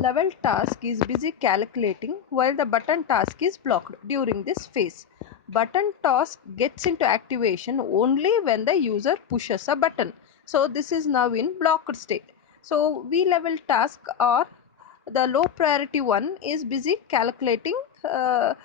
level task is busy calculating while the button task is blocked during this phase. Button task gets into activation only when the user pushes a button. So this is now in blocked state. So V level task or the low priority one is busy calculating the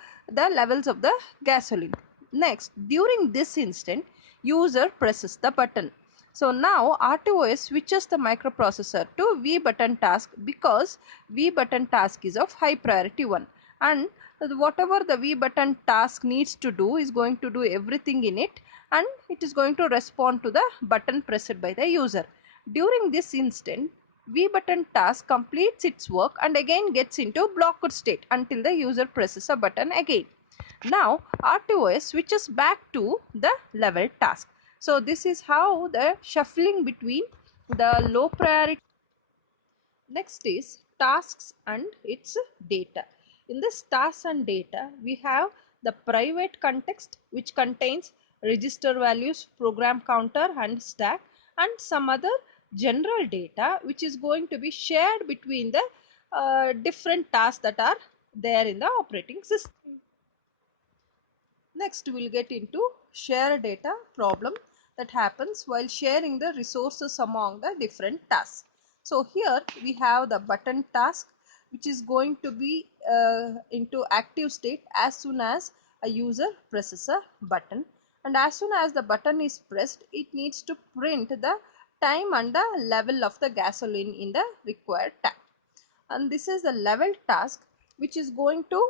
levels of the gasoline. Next, during this instant, user presses the button. So now RTOS switches the microprocessor to V button task because V button task is of high priority one, and whatever the V button task needs to do is going to do everything in it, and it is going to respond to the button pressed by the user. During this instant, V button task completes its work and again gets into blocked state until the user presses a button again. Now RTOS switches back to the level task. So this is how the shuffling between the low priority. Next is tasks and its data. In this tasks and data, we have the private context which contains register values, program counter and stack, and some other general data which is going to be shared between the different tasks that are there in the operating system. Next, we will get into share data problem that happens while sharing the resources among the different tasks. So here we have the button task which is going to be into active state as soon as a user presses a button, and as soon as the button is pressed, it needs to print the time and the level of the gasoline in the required tank. And this is the level task which is going to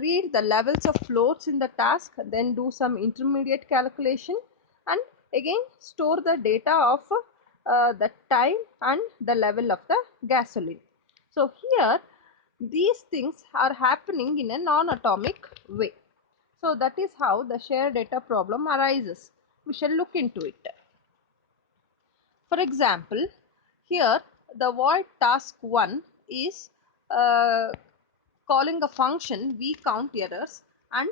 read the levels of floats in the task, then do some intermediate calculation, and again store the data of the time and the level of the gasoline. So here these things are happening in a non-atomic way. So that is how the share data problem arises. We shall look into it. For example, here the void task 1 is calling a function v count errors, and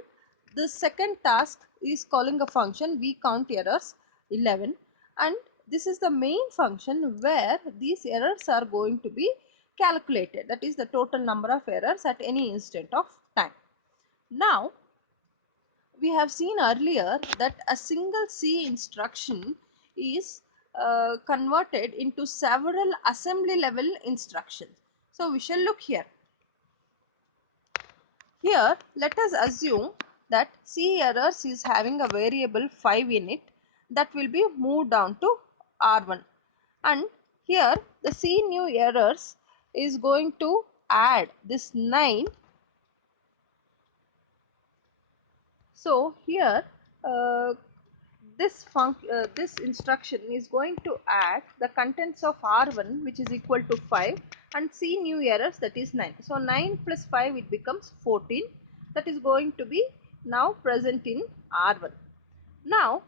the second task is calling a function v count errors 11, and this is the main function where these errors are going to be calculated, that is the total number of errors at any instant of time. Now we have seen earlier that a single C instruction is converted into several assembly level instructions. So we shall look here. Here let us assume that C errors is having a variable 5 in it that will be moved down to R1, and here the C new errors is going to add this 9. So here this instruction is going to add the contents of R1 which is equal to 5 and C new errors, that is 9. So 9 plus 5 it becomes 14, that is going to be now present in R1. Now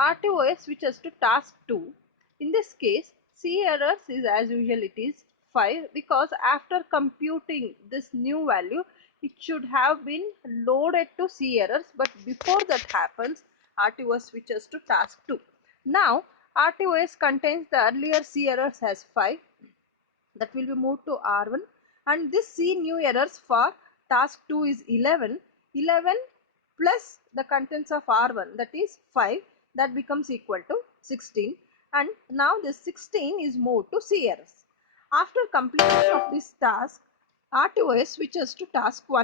RTOS switches to task 2. In this case C errors is as usual, it is 5 because after computing this new value it should have been loaded to C errors, but before that happens RTOS switches to task 2. Now RTOS contains the earlier C errors as 5 that will be moved to R1, and this C new errors for task 2 is 11 plus the contents of R1, that is 5, that becomes equal to 16, and now this 16 is moved to C errors. After completion of this task, RTOS switches to task 1.